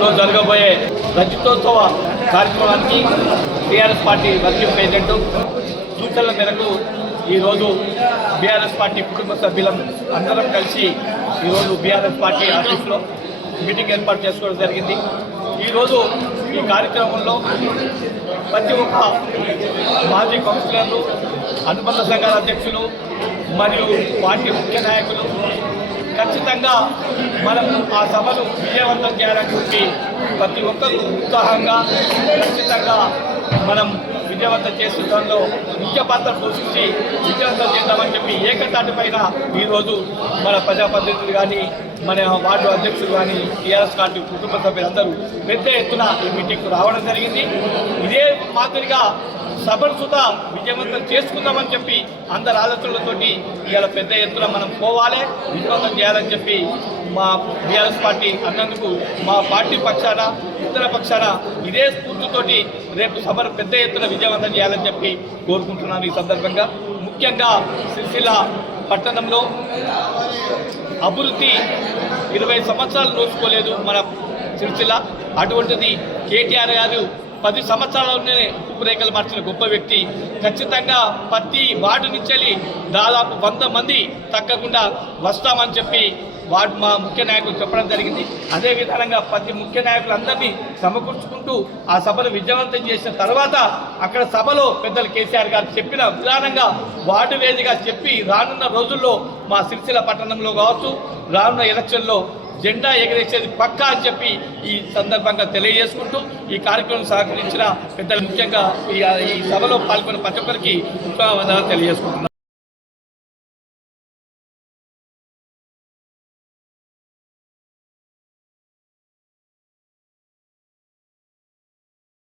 లో జరగబోయే రజతోత్సవ కార్యక్రమానికి టీఆర్ఎస్ పార్టీ వర్కింగ్ ప్రెసిడెంట్ సూచనల మేరకు ఈరోజు బీఆర్ఎస్ పార్టీ కుటుంబ సభ్యులం అందరం కలిసి ఈరోజు బీఆర్ఎస్ పార్టీ ఆఫీస్లో మీటింగ్ ఏర్పాటు చేసుకోవడం జరిగింది ఈరోజు ఈ కార్యక్రమంలో ప్రతి ఒక్క మాజీ కౌన్సిలర్లు అనుబంధ సంఘాల అధ్యక్షులు మరియు పార్టీ ముఖ్య నాయకులు ఖచ్చితంగా మనం ఆ సభను విజయవంతం చేయాలని ప్రతి ఒక్కరూ ఉత్సాహంగా ఖచ్చితంగా మనం విజయవంతం చేసిన దానిలో ముఖ్య పాత్ర పోషించి విజయవంతం చేద్దామని చెప్పి ఏకతాటి పైన ఈరోజు మన ప్రజాప్రతినిధులు కానీ మన వార్డు అధ్యక్షులు కానీ టీఆర్ఎస్ పార్టీ కుటుంబ సభ్యులందరూ పెద్ద ఎత్తున ఈ మీటింగ్కు రావడం జరిగింది ఇదే మాదిరిగా సభను సుధా విజయవంతం చేసుకుందామని చెప్పి అందరి ఆలోచనలతో ఇవాళ పెద్ద ఎత్తున మనం పోవాలి విజయవంతం చేయాలని చెప్పి మా బీఆర్ఎస్ పార్టీ అన్నందుకు మా పార్టీ పక్షాన ఇతర పక్షాన ఇదే స్ఫూర్తితోటి రేపు సభను పెద్ద ఎత్తున విజయవంతం చేయాలని చెప్పి కోరుకుంటున్నాను ఈ సందర్భంగా ముఖ్యంగా సిరిసిల్ల పట్టణంలో అభివృద్ధి ఇరవై సంవత్సరాలు నోచుకోలేదు మన సిరిసిల్ల అటువంటిది కేటీఆర్ గారు పది సంవత్సరాలలోనే రూపురేఖలు మార్చిన గొప్ప వ్యక్తి ఖచ్చితంగా ప్రతి వార్డు నుంచి దాదాపు వంద మంది తగ్గకుండా వస్తామని చెప్పి వార్డు మా ముఖ్య నాయకులు చెప్పడం జరిగింది అదే విధానంగా ప్రతి ముఖ్య నాయకులందరినీ సమకూర్చుకుంటూ ఆ సభను విజయవంతం చేసిన తర్వాత అక్కడ సభలో పెద్దలు కేసీఆర్ గారు చెప్పిన విధానంగా వార్డు వేదిగా చెప్పి రానున్న రోజుల్లో మా సిరిసిల్ల పట్టణంలో కావచ్చు రానున్న ఎలక్షన్లో జెండా ఎగరేసేది పక్కా అని చెప్పి ఈ సందర్భంగా తెలియజేసుకుంటూ ఈ కార్యక్రమం సహకరించిన పెద్దలు ముఖ్యంగా ఈ సభలో పాల్గొన్న ప్రతి ఒక్కరికి తెలియజేసుకుంటున్నాను